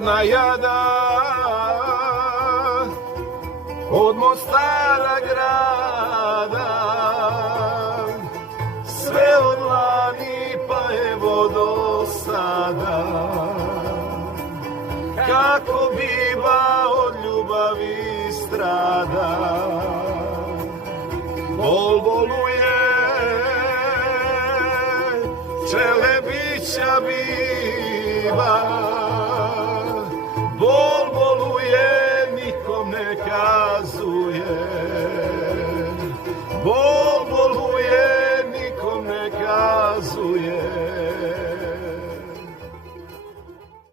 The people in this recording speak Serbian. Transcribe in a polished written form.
čudna jada od Mostara grada, sve od lani pa evo do sada, kako biba od ljubavi strada. Bol boluje, Čelebića biba,